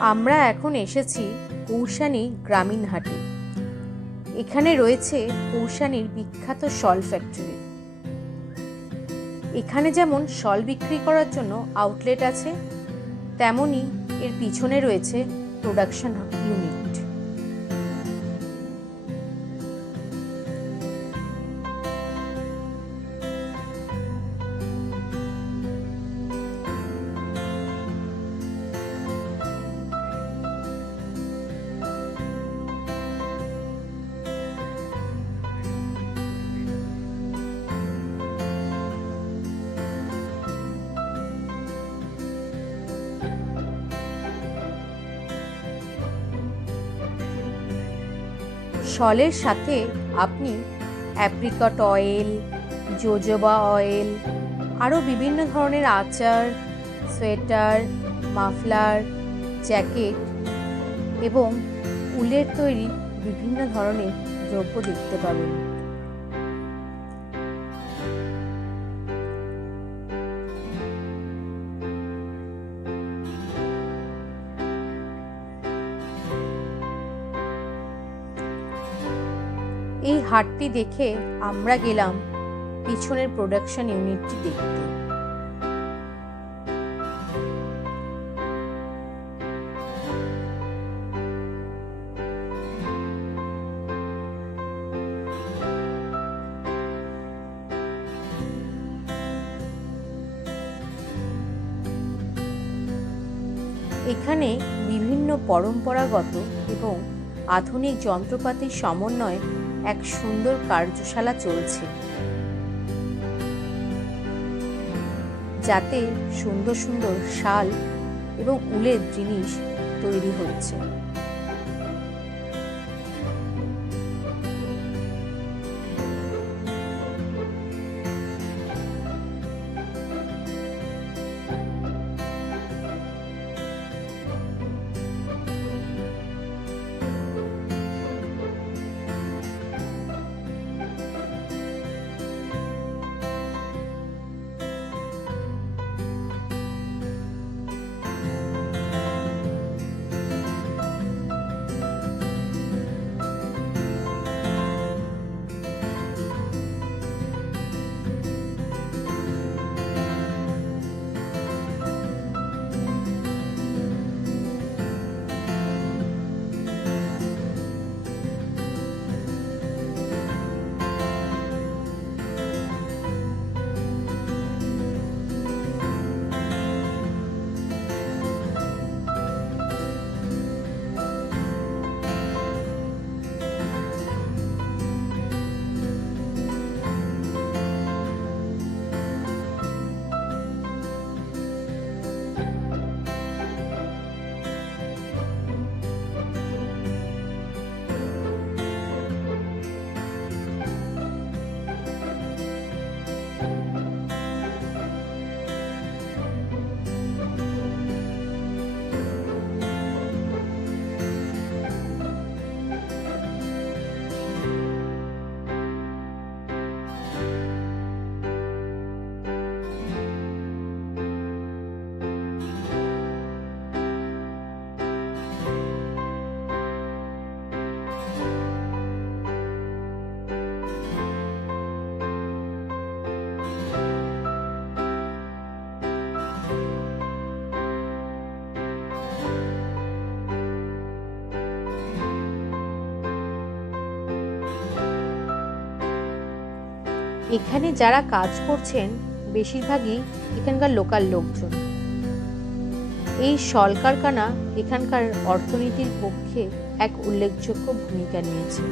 আমরা এখন এসেছি কৌশানি গ্রামীণ হাটে। এখানে রয়েছে কৌশানির বিখ্যাত শল ফ্যাক্টরি এখানে যেমন শল বিক্রি করার জন্য আউটলেট আছে তেমনই এর পিছনে রয়েছে প্রোডাকশন ইউনিট শলের সাথে আপনি অ্যাপ্রিকট অয়েল জোজোবা অয়েল আরও বিভিন্ন ধরনের আচার সোয়েটার মাফলার জ্যাকেট এবং উলের তৈরি বিভিন্ন ধরনের দ্রব্য দেখতে পাবেন। এই হাটটি দেখে আমরা গেলাম পিছনের প্রোডাকশন ইউনিটটি দেখতে। এখানে বিভিন্ন পরম্পরাগত এবং আধুনিক যন্ত্রপাতির সমন্বয়ে এক সুন্দর কার্যশালা চলছে। যাতে সুন্দর সুন্দর শাল এবং উলের জিনিস তৈরি হচ্ছে। এখানে যারা কাজ করছেন, বেশিরভাগই এখানকার লোকাল লোকজন। এই সল কারখানা এখানকার অর্থনীতির পক্ষে এক উল্লেখযোগ্য ভূমিকা নিয়েছে।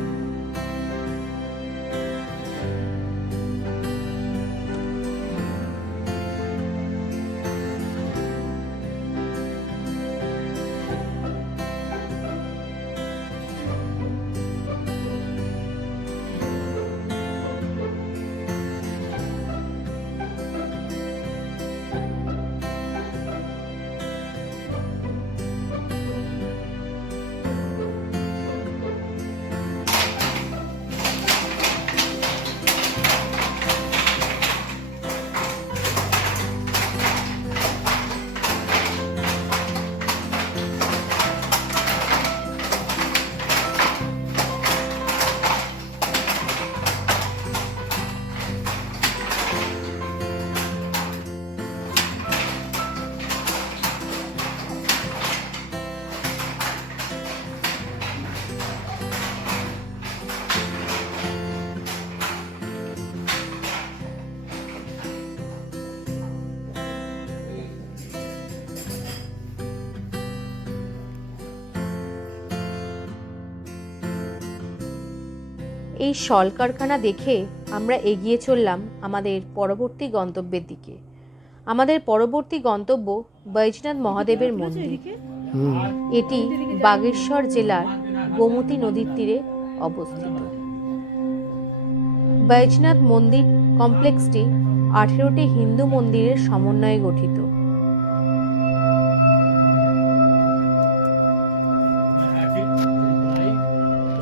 এই শল কারখানা দেখে আমরা এগিয়ে চললাম আমাদের পরবর্তী গন্তব্যের দিকে। আমাদের পরবর্তী গন্তব্য বৈজনাথ মহাদেবের মন্দির। এটি বাগেশ্বর জেলার গোমতী নদীর তীরে অবস্থিত। বৈজনাথ মন্দির কমপ্লেক্সটি আঠেরোটি হিন্দু মন্দিরের সমন্বয়ে গঠিত।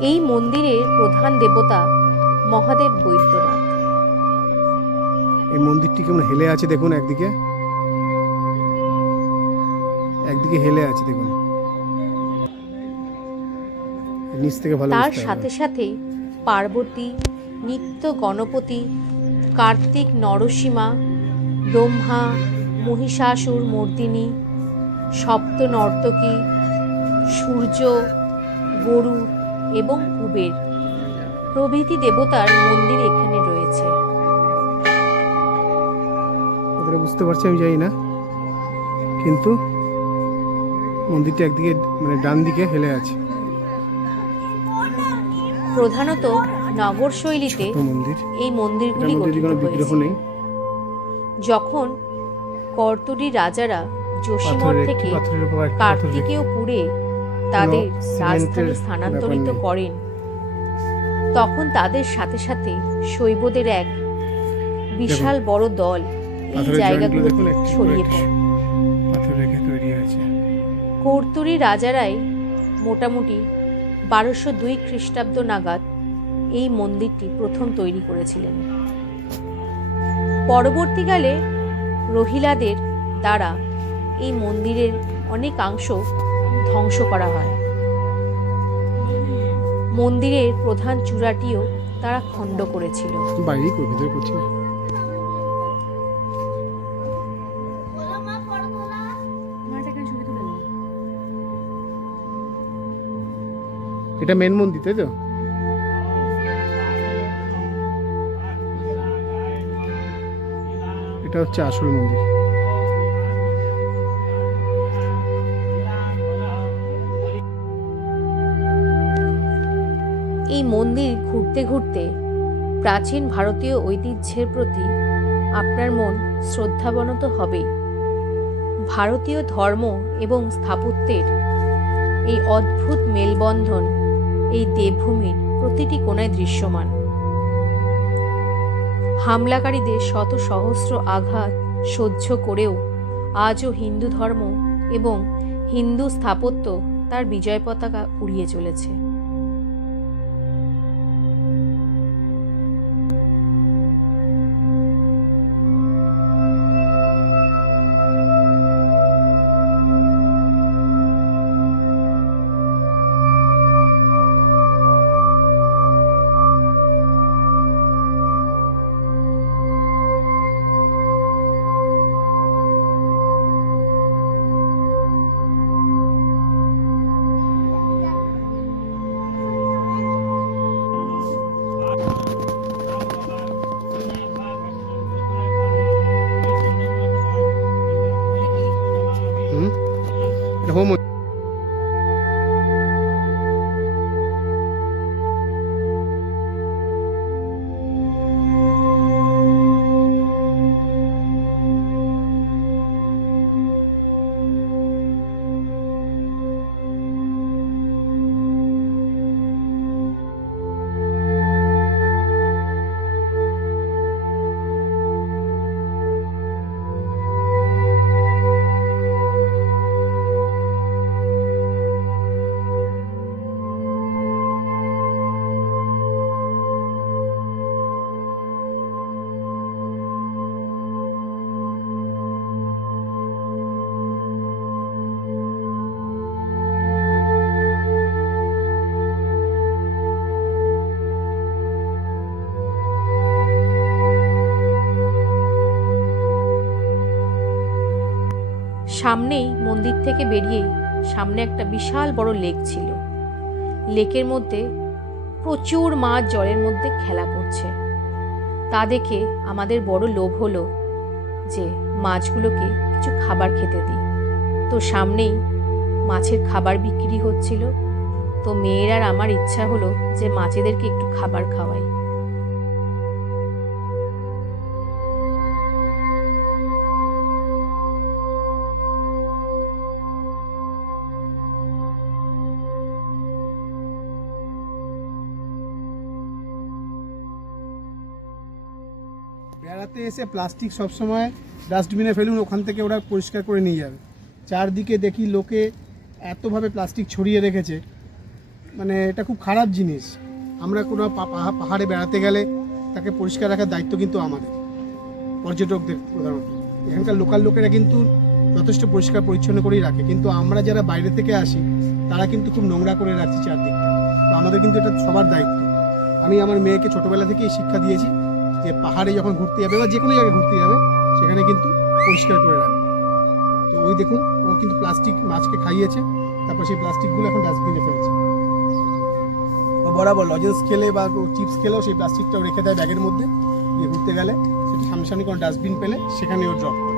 এই মন্দিরের প্রধান দেবতা মহাদেব বৈদ্যনাথ। এই মন্দিরটি কেমন হেলে আছে দেখুন একদিকে? একদিকে হেলে আছে দেখুন। নিচ থেকে ভালো তার সাথে সাথে পার্বতী নিত্য গণপতি কার্তিক নরসীমা ব্রহ্মা মহিষাসুর মর্দিনী সপ্ত নর্তকী সূর্য গরুড় এবং কুবের। প্রভৃতি দেবতার মন্দির এখানে রয়েছে। বুঝতে পারছি আমি জানি না। কিন্তু মন্দিরটি একদিকে মানে ডান দিকে হেলে আছে। প্রধানত নগর শৈলীতে এই মন্দিরগুলি গঠিত হয়েছে। যখন কর্তুরি রাজারা যোশীমঠ থেকে একটি পাথরের তাদের রাজধানী স্থানান্তরিত করেন। তখন তাদের সাথে সাথে শৈবদের এক বিশাল বড় দল এই জায়গাগুলোতে ছড়িয়ে পড়ে কর্তুরি রাজারাই মোটামুটি বারোশো দুই খ্রিস্টাব্দ নাগাদ এই মন্দিরটি প্রথম তৈরি করেছিলেন। পরবর্তীকালে রহিলাদের দ্বারা এই মন্দিরের অনেকাংশ ধ্বংস করা হয়। মন্দিরের প্রধান চূড়াটিও তারা খণ্ড করেছিল। এটা মেন মন্দির, তাই তো? এটা হচ্ছে আসল মন্দির। এই মন্দির ঘুরতে ঘুরতে প্রাচীন ভারতীয় ঐতিহ্যের প্রতি আপনার মন শ্রদ্ধাবনত হবে। ভারতীয় ধর্ম এবং স্থাপত্যের এই অদ্ভুত মেলবন্ধন এই দেবভূমির প্রতিটি কোণায় দৃশ্যমান। হামলাকারীদের শত সহস্র আঘাত সহ্য করেও আজও হিন্দু ধর্ম এবং হিন্দু স্থাপত্য তার বিজয় পতাকা উড়িয়ে চলেছে। এটা হোম সামনেই মন্দির থেকে বেরিয়েই সামনে একটা বিশাল বড় লেক ছিল। লেকের মধ্যে প্রচুর মাছ জলের মধ্যে খেলা করছে। তা দেখে আমাদের বড় লোভ হলো যে মাছগুলোকে কিছু খাবার খেতে দিই। তো সামনেই মাছের খাবার বিক্রি হচ্ছিল। তো মেয়ের আর আমার ইচ্ছা হলো যে মাছেদেরকে একটু খাবার খাওয়াই। বেড়াতে এসে প্লাস্টিক সবসময় ডাস্টবিনে ফেলুন, ওখান থেকে ওরা পরিষ্কার করে নিয়ে যাবে। চারদিকে দেখি লোকে এতভাবে প্লাস্টিক ছড়িয়ে রেখেছে। মানে এটা খুব খারাপ জিনিস। আমরা কোনো পাহাড়ে বেড়াতে গেলে তাকে পরিষ্কার রাখার দায়িত্ব কিন্তু আমাদের, পর্যটকদের প্রধানত। এখানকার লোকাল লোকেরা কিন্তু যথেষ্ট পরিষ্কার পরিচ্ছন্ন করেই রাখে। কিন্তু আমরা যারা বাইরে থেকে আসি, তারা কিন্তু খুব নোংরা করে রাখছি চারদিকটা। তো আমাদের কিন্তু এটা সবার দায়িত্ব। আমি আমার মেয়েকে ছোটবেলা থেকেই শিক্ষা দিয়েছি। যে পাহাড়ে যখন ঘুরতে যাবে বা যে কোনো জায়গায় ঘুরতে যাবে, সেখানে কিন্তু পরিষ্কার করে রাখবে। তো ওই দেখুন, ও কিন্তু প্লাস্টিক মাছকে খাইয়েছে, তারপর সেই প্লাস্টিকগুলো এখন ডাস্টবিনে ফেলছে। বরাবর লজেন্স খেলে বা চিপস খেলেও সেই প্লাস্টিকটাও রেখে দেয় ব্যাগের মধ্যে, দিয়ে ঘুরতে গেলে সেটা সামনে সামনে কোনো ডাস্টবিন পেলে সেখানে ও ড্রপ করে।